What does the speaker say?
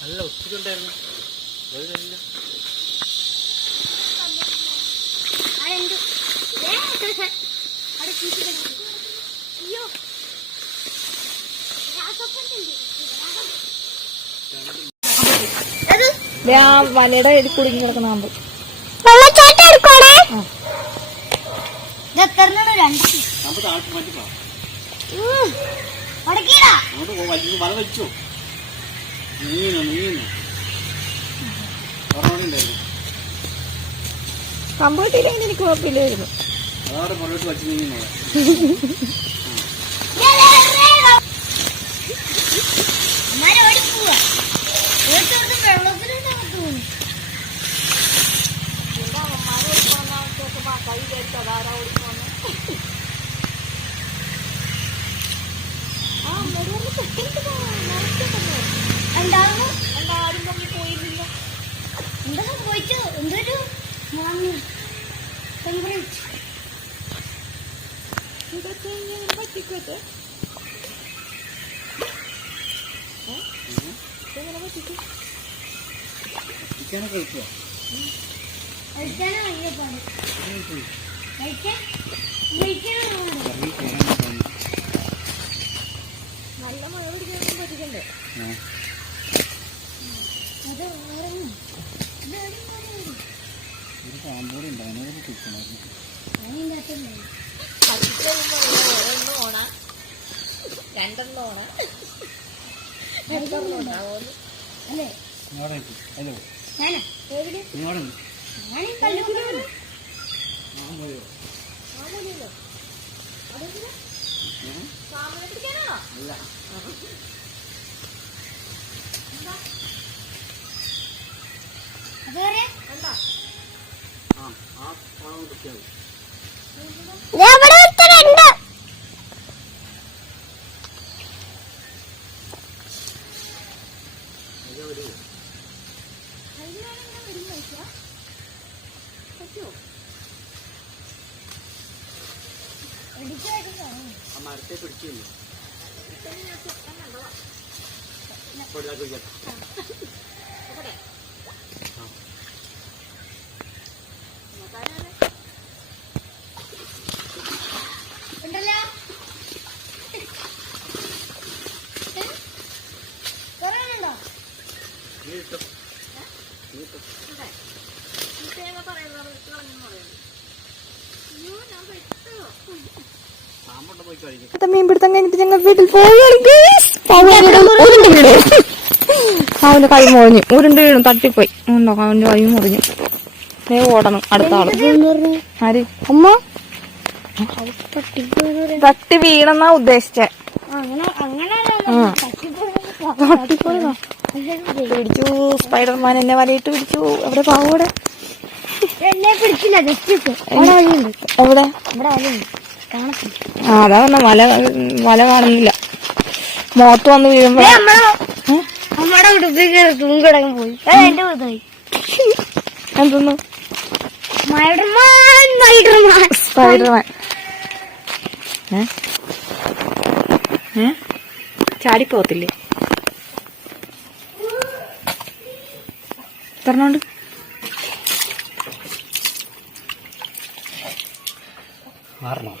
നല്ല ഒത്തിരി ഉണ്ടായിരുന്നു. വലയുടെ കുടുങ്ങി കിടക്കുന്ന ആകുമ്പോ വല വെച്ചോ കമ്പോട്ടിയിലെങ്കിൽ എനിക്ക് കുഴപ്പമില്ലായിരുന്നു. അതവിടെ പുറകോട്ട് വച്ച് നീങ്ങുന്നത് നല്ല മഴ പിടിക്കാനൊന്നും പറ്റിക്കണ്ടേ? മരത്തെ പിടിച്ചില്ലേ മീൻപിടുത്തം കഴിഞ്ഞിട്ട് ഞങ്ങൾ വീട്ടിൽ പോയി. അവന്റെ കൈ മുറിഞ്ഞു, ഉരുണ്ട് വീണു, തട്ടിപ്പോയി. ഉണ്ടോ അവന്റെ കൈ മുറിഞ്ഞു. ഓടണം അടുത്ത ആള്. ആര്? അമ്മ തട്ടി വീണെന്നാ ഉദ്ദേശിച്ചേ. പിടിച്ചു. സ്പൈഡർമാൻ എന്നെ വലയിട്ട് പിടിച്ചു. എവിടെ പാവോടെ? എവിടെ? അതാ പറഞ്ഞ വല കാണുന്നില്ല. മോത്ത് വന്ന് വീഴുമ്പോ എന്തോന്നു സ്പൈഡർമാൻ ചാടിപ്പോത്തില്ലേ? പറഞ്ഞോണ്ട് മാറണോ?